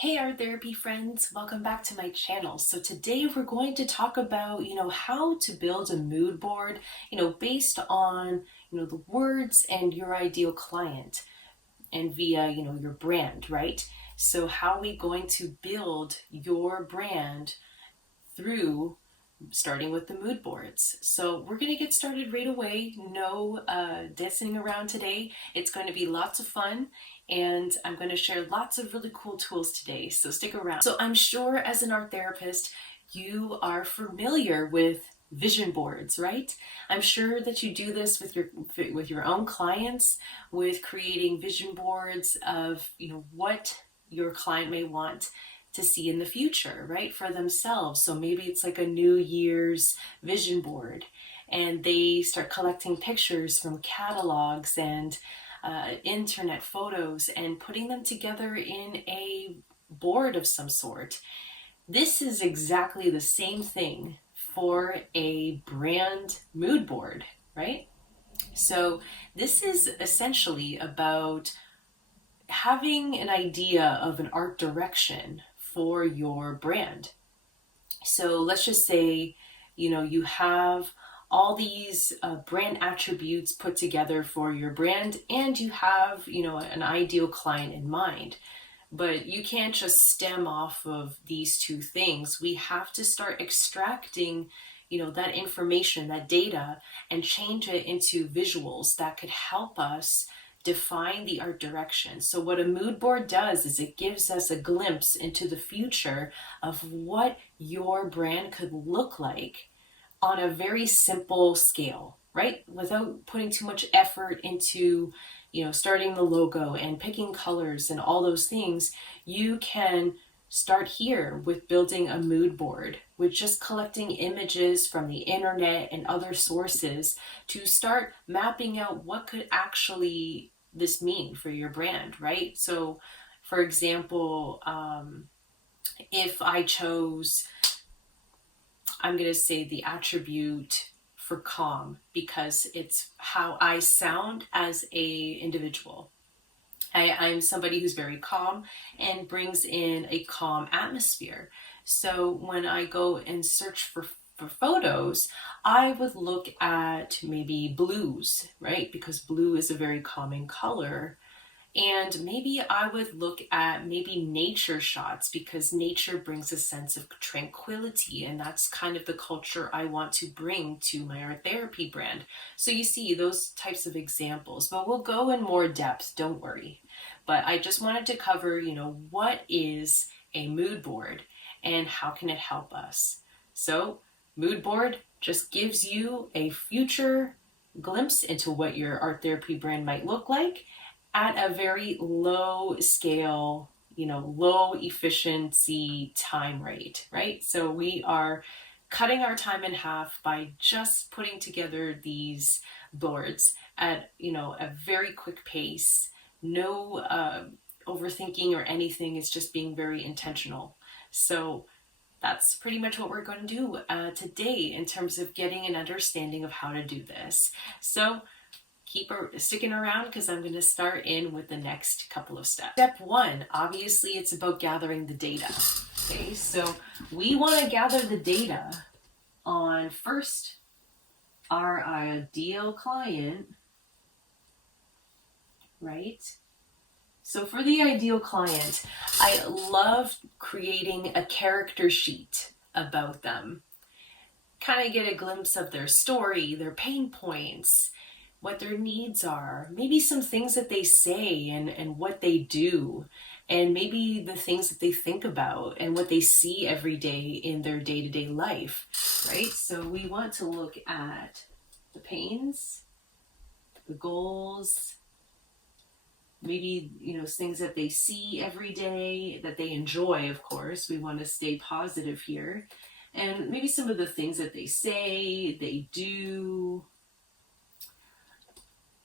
Hey art therapy friends, welcome back to my channel. So today we're going to talk about, how to build a mood board, based on, the words and your ideal client and via, your brand, right? So how are we going to build your brand through starting with the mood boards? So we're going to get started right away. No dancing around today. It's going to be lots of fun, and I'm going to share lots of really cool tools today, so stick around. So I'm sure as an art therapist you are familiar with vision boards, right? I'm sure that you do this with your own clients, with creating vision boards of what your client may want to see in the future, right, for themselves. So maybe it's like a New Year's vision board, and they start collecting pictures from catalogs and internet photos and putting them together in a board of some sort. This is exactly the same thing for a brand mood board, right? So this is essentially about having an idea of an art direction for your brand. So let's just say, you have all these brand attributes put together for your brand, and you have, an ideal client in mind. But you can't just stem off of these two things. We have to start extracting, that information, that data, and change it into visuals that could help us define the art direction. So what a mood board does is it gives us a glimpse into the future of what your brand could look like on a very simple scale, right? Without putting too much effort into, starting the logo and picking colors and all those things. You can start here with building a mood board, with just collecting images from the internet and other sources to start mapping out what could actually this mean for your brand, right? So for example, if I chose, I'm going to say the attribute for calm, because it's how I sound as a individual. I'm somebody who's very calm and brings in a calm atmosphere. So when I go and search for photos, I would look at maybe blues, right? Because blue is a very calming color. And maybe I would look at maybe nature shots, because nature brings a sense of tranquility, and that's kind of the culture I want to bring to my art therapy brand. So you see those types of examples, but we'll go in more depth, don't worry. But I just wanted to cover, what is a mood board and how can it help us? So mood board just gives you a future glimpse into what your art therapy brand might look like at a very low scale, low efficiency time rate, right? So we are cutting our time in half by just putting together these boards at, a very quick pace. No overthinking or anything. It's just being very intentional. So that's pretty much what we're going to do today in terms of getting an understanding of how to do this. So keep sticking around, because I'm going to start in with the next couple of steps. Step one, obviously it's about gathering the data. Okay, so we want to gather the data on first our ideal client, right? So for the ideal client, I love creating a character sheet about them. Kind of get a glimpse of their story, their pain points, what their needs are, maybe some things that they say and what they do, and maybe the things that they think about and what they see every day in their day-to-day life, right? So we want to look at the pains, the goals, maybe, things that they see every day, that they enjoy, of course. We want to stay positive here. And maybe some of the things that they say, they do,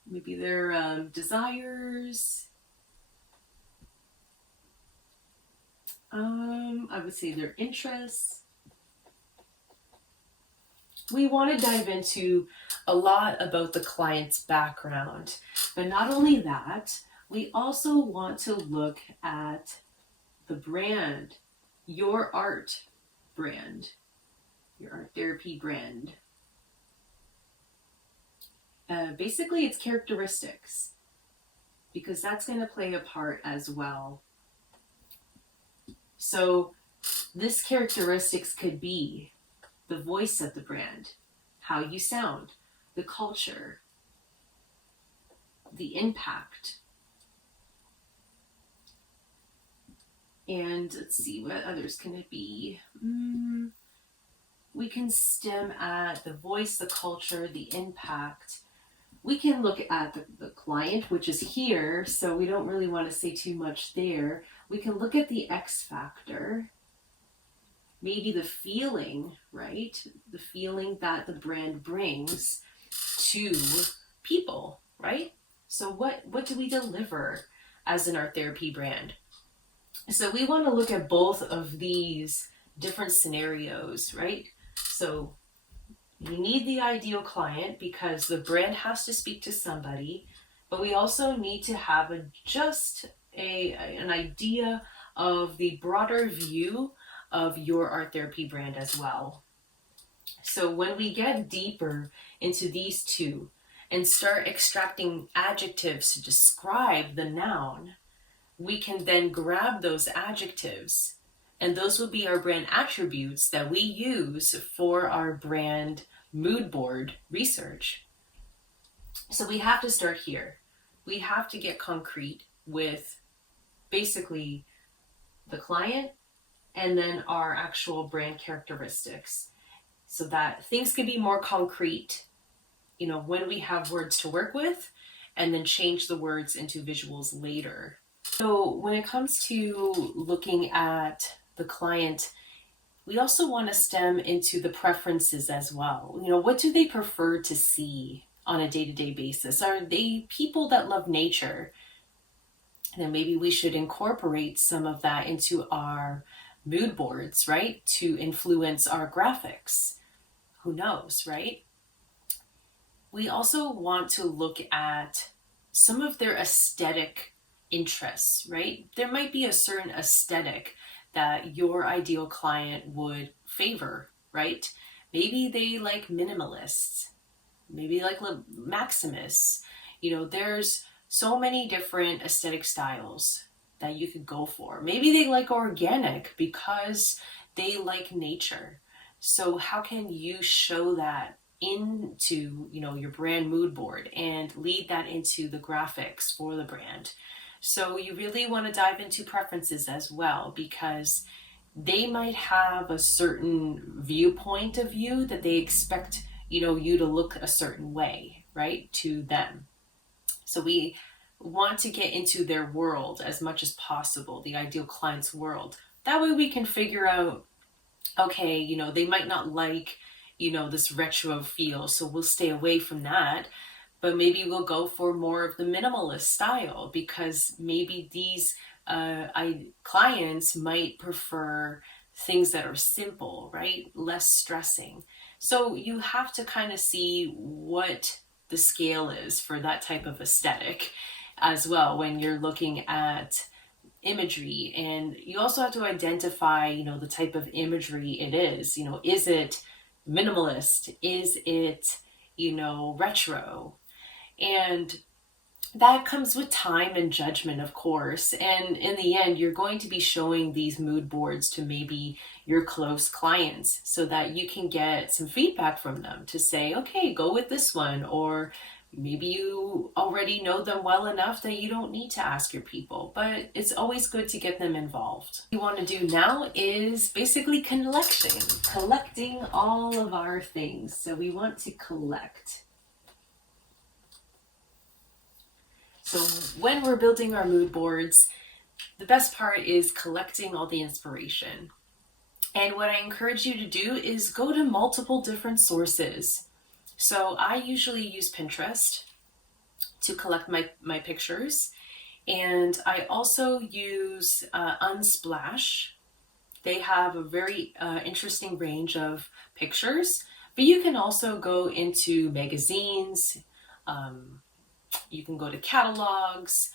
maybe their desires. I would say their interests. We want to dive into a lot about the client's background, but not only that, we also want to look at the brand, your art brand, your art therapy brand. Basically, it's characteristics, because that's going to play a part as well. So this characteristics could be the voice of the brand, how you sound, the culture, the impact. And let's see, what others can it be? We can stem at the voice, the culture, the impact. We can look at the client, which is here, so we don't really want to say too much there. We can look at the X factor, maybe the feeling, right? The feeling that the brand brings to people, right? So what do we deliver as an art therapy brand? So we want to look at both of these different scenarios, right? So we need the ideal client because the brand has to speak to somebody, but we also need to have an idea of the broader view of your art therapy brand as well. So when we get deeper into these two and start extracting adjectives to describe the noun, we can then grab those adjectives, and those will be our brand attributes that we use for our brand mood board research. So we have to start here. We have to get concrete with basically the client and then our actual brand characteristics, so that things can be more concrete, when we have words to work with, and then change the words into visuals later. So when it comes to looking at the client, we also want to stem into the preferences as well. What do they prefer to see on a day-to-day basis? Are they people that love nature? And then maybe we should incorporate some of that into our mood boards, right? To influence our graphics. Who knows, right? We also want to look at some of their aesthetic interests, right? There might be a certain aesthetic that your ideal client would favor, right? Maybe they like minimalists, maybe like Maximus. There's so many different aesthetic styles that you could go for. Maybe they like organic because they like nature. So how can you show that into, your brand mood board and lead that into the graphics for the brand? So you really want to dive into preferences as well, because they might have a certain viewpoint of you that they expect, you to look a certain way, right, to them. So we want to get into their world as much as possible, the ideal client's world. That way we can figure out, okay, they might not like, this retro feel, so we'll stay away from that. But maybe we'll go for more of the minimalist style, because maybe these clients might prefer things that are simple, right? Less stressing. So you have to kind of see what the scale is for that type of aesthetic as well when you're looking at imagery. And you also have to identify, the type of imagery it is. Is it minimalist? Is it, retro? And that comes with time and judgment, of course. And in the end, you're going to be showing these mood boards to maybe your close clients so that you can get some feedback from them to say, okay, go with this one. Or maybe you already know them well enough that you don't need to ask your people, but it's always good to get them involved. What you want to do now is basically collecting all of our things. So we want to collect. So when we're building our mood boards, the best part is collecting all the inspiration. And what I encourage you to do is go to multiple different sources. So I usually use Pinterest to collect my pictures. And I also use Unsplash. They have a very interesting range of pictures, but you can also go into magazines. You can go to catalogs.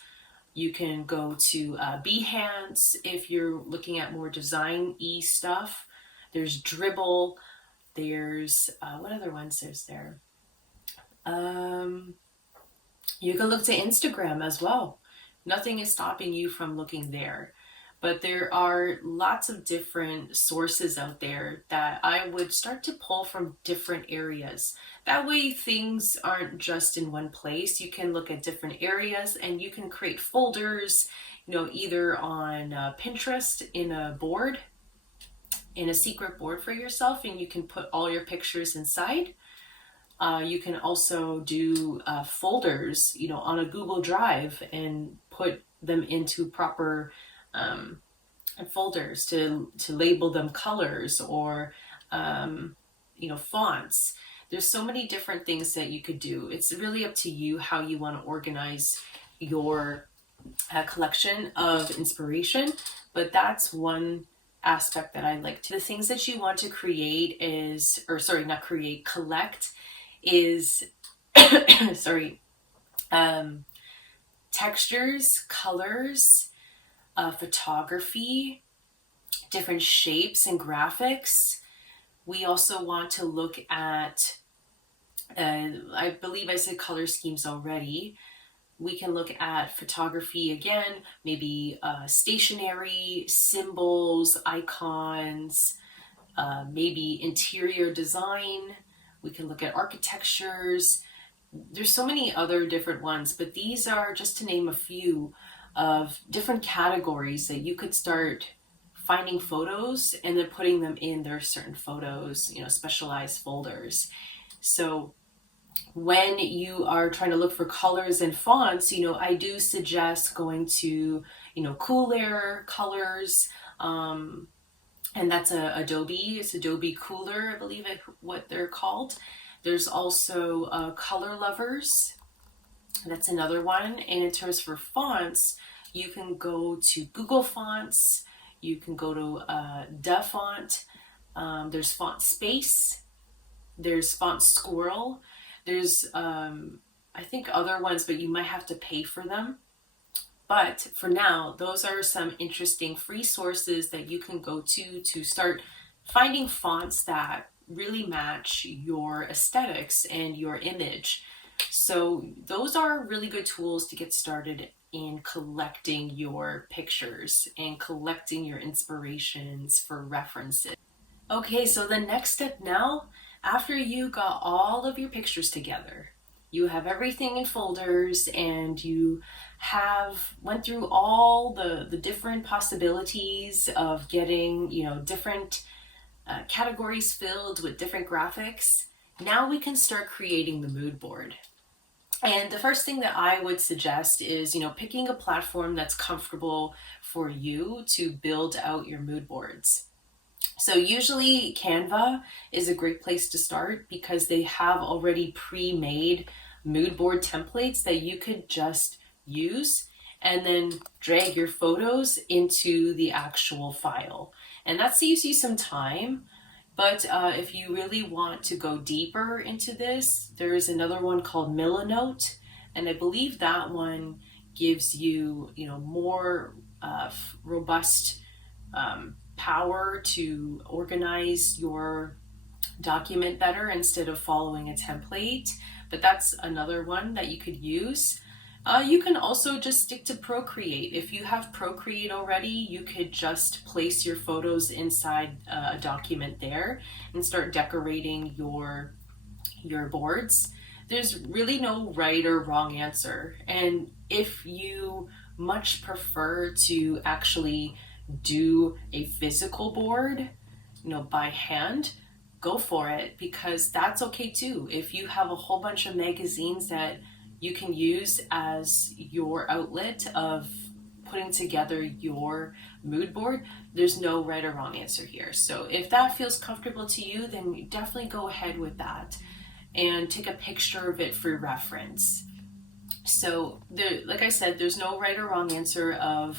You can go to Behance if you're looking at more design-y stuff. There's Dribble. There's, what other ones is there? You can look to Instagram as well. Nothing is stopping you from looking there. But there are lots of different sources out there that I would start to pull from different areas. That way things aren't just in one place. You can look at different areas and you can create folders, either on Pinterest in a board, in a secret board for yourself, and you can put all your pictures inside. You can also do folders, on a Google Drive and put them into proper folders to label them colors or fonts. There's so many different things that you could do. It's really up to you how you want to organize your collection of inspiration, but that's one aspect that I like to. The things that you want to create is, or sorry, not create, collect is textures, colors, photography, different shapes and graphics. We also want to look at, I believe I said color schemes already. We can look at photography again, maybe stationery, symbols, icons, maybe interior design. We can look at architectures. There's so many other different ones, but these are just to name a few of different categories that you could start finding photos and then putting them in their certain photos, specialized folders. So when you are trying to look for colors and fonts, I do suggest going to, Cool Air Colors, and that's Adobe. It's Adobe Cooler, I believe what they're called. There's also Color Lovers. That's another one. And in terms for fonts, you can go to Google Fonts. You can go to DaFont. There's Font Space. There's Font Squirrel. There's, I think, other ones, but you might have to pay for them. But for now, those are some interesting free sources that you can go to start finding fonts that really match your aesthetics and your image. So those are really good tools to get started in collecting your pictures and collecting your inspirations for references. Okay, so the next step now, after you got all of your pictures together, you have everything in folders and you have went through all the different possibilities of getting, different categories filled with different graphics. Now we can start creating the mood board. And the first thing that I would suggest is, picking a platform that's comfortable for you to build out your mood boards. So usually Canva is a great place to start because they have already pre-made mood board templates that you could just use and then drag your photos into the actual file. And that saves you some time. But if you really want to go deeper into this, there is another one called Milanote, and I believe that one gives you, more robust power to organize your document better instead of following a template. But that's another one that you could use. You can also just stick to Procreate. If you have Procreate already, you could just place your photos inside a document there and start decorating your boards. There's really no right or wrong answer. And if you much prefer to actually do a physical board, by hand, go for it, because that's okay too. If you have a whole bunch of magazines that you can use as your outlet of putting together your mood board, there's no right or wrong answer here. So if that feels comfortable to you, then definitely go ahead with that and take a picture of it for reference. So like I said, there's no right or wrong answer of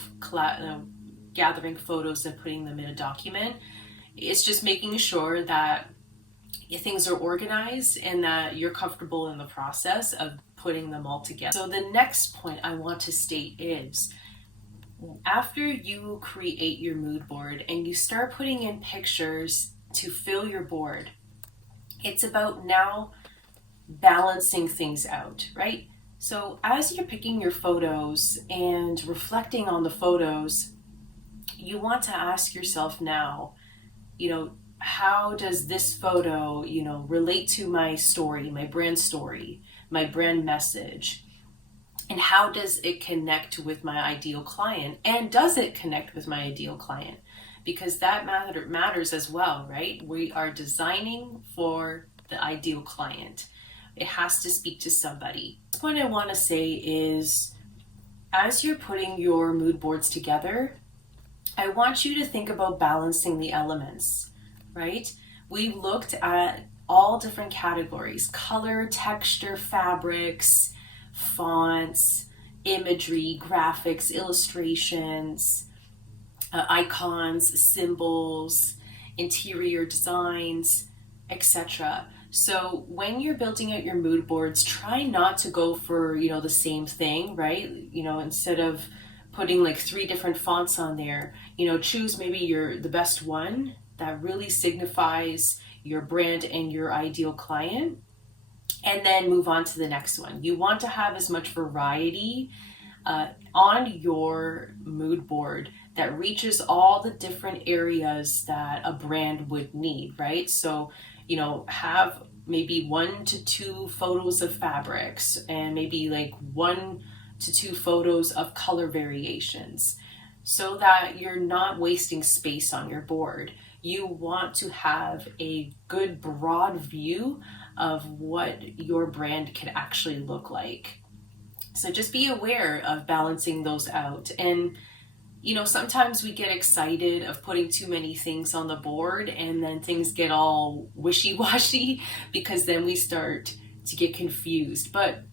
gathering photos and putting them in a document. It's just making sure that things are organized and that you're comfortable in the process of putting them all together. So the next point I want to state is, after you create your mood board and you start putting in pictures to fill your board, it's about now balancing things out, right? So as you're picking your photos and reflecting on the photos, you want to ask yourself now, how does this photo, relate to my story, my brand message? And how does it connect with my ideal client? And does it connect with my ideal client? Because that matters as well, right? We are designing for the ideal client. It has to speak to somebody. The point I want to say is, as you're putting your mood boards together, I want you to think about balancing the elements, right? We looked at all different categories: color, texture, fabrics, fonts, imagery, graphics, illustrations, icons, symbols, interior designs, etc. So when you're building out your mood boards, try not to go for, the same thing, right? Instead of putting like 3 different fonts on there, choose maybe the best one that really signifies your brand and your ideal client, and then move on to the next one. You want to have as much variety on your mood board that reaches all the different areas that a brand would need, right? So, have maybe 1 to 2 photos of fabrics, and maybe like 1 to 2 photos of color variations, so that you're not wasting space on your board. You want to have a good broad view of what your brand can actually look like. So just be aware of balancing those out. And sometimes we get excited of putting too many things on the board, and then things get all wishy-washy because then we start to get confused. But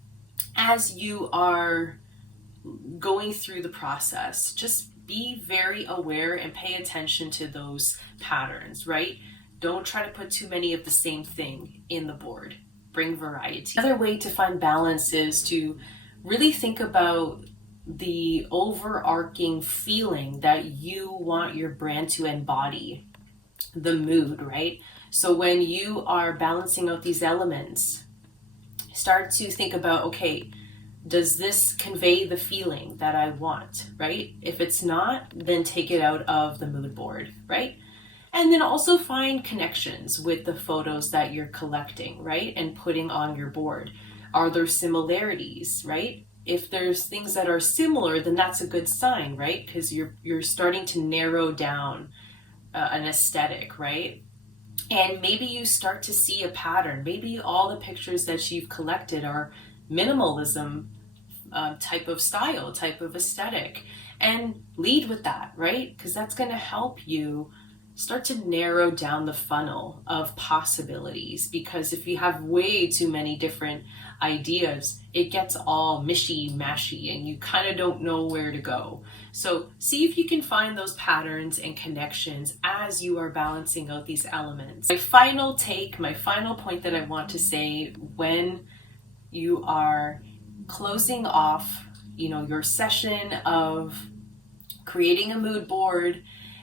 as you are going through the process, just be very aware and pay attention to those patterns, right? Don't try to put too many of the same thing in the board. Bring variety. Another way to find balance is to really think about the overarching feeling that you want your brand to embody, the mood, right? So when you are balancing out these elements, start to think about, okay, does this convey the feeling that I want, right? If it's not, then take it out of the mood board, right? And then also find connections with the photos that you're collecting, right? And putting on your board. Are there similarities, right? If there's things that are similar, then that's a good sign, right? Because you're starting to narrow down an aesthetic, right? And maybe you start to see a pattern. Maybe all the pictures that you've collected are minimalism type of style, type of aesthetic. And lead with that, right? Because that's going to help you start to narrow down the funnel of possibilities. Because if you have way too many different ideas, it gets all mishy-mashy and you kind of don't know where to go. So see if you can find those patterns and connections as you are balancing out these elements. My final point that I want to say when you are closing off, your session of creating a mood board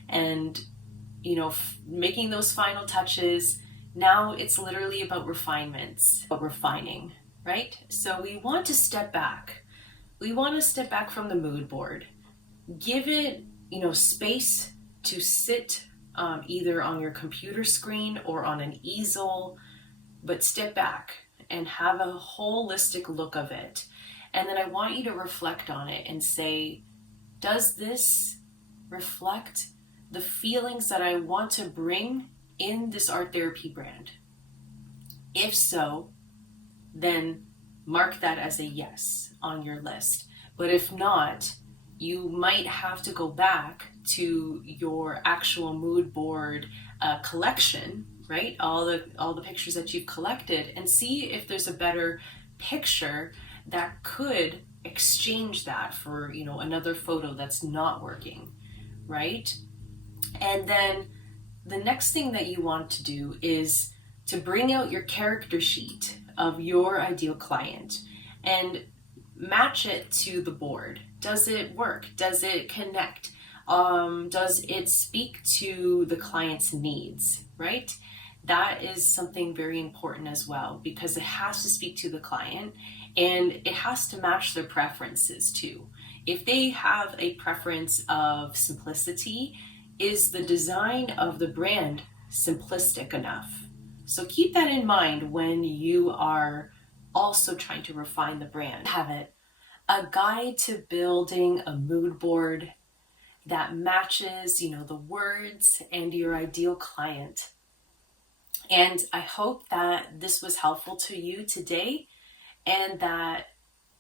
and making those final touches, now it's literally about refinements, about refining, right? So we want to step back. We want to step back from the mood board. Give it, space to sit either on your computer screen or on an easel, but step back and have a holistic look of it. And then I want you to reflect on it and say, does this reflect the feelings that I want to bring in this art therapy brand? If so, then mark that as a yes on your list. But if not, you might have to go back to your actual mood board collection, right? All the pictures that you've collected, and see if there's a better picture that could exchange that for, another photo that's not working, right? And then the next thing that you want to do is to bring out your character sheet of your ideal client and match it to the board. Does it work? Does it connect? Does it speak to the client's needs, right? That is something very important as well, because it has to speak to the client and it has to match their preferences too. If they have a preference of simplicity, is the design of the brand simplistic enough? So keep that in mind when you are also trying to refine the brand. Have it. A guide to building a mood board that matches, the words and your ideal client. And I hope that this was helpful to you today and that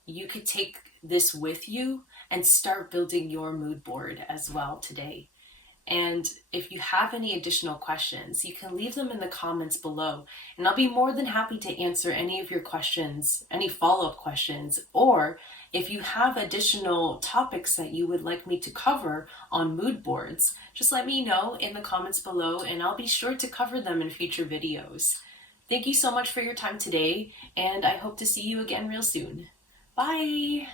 you could take this with you and start building your mood board as well today. And if you have any additional questions, you can leave them in the comments below. And I'll be more than happy to answer any of your questions, any follow-up questions, or if you have additional topics that you would like me to cover on mood boards, just let me know in the comments below and I'll be sure to cover them in future videos. Thank you so much for your time today, and I hope to see you again real soon. Bye!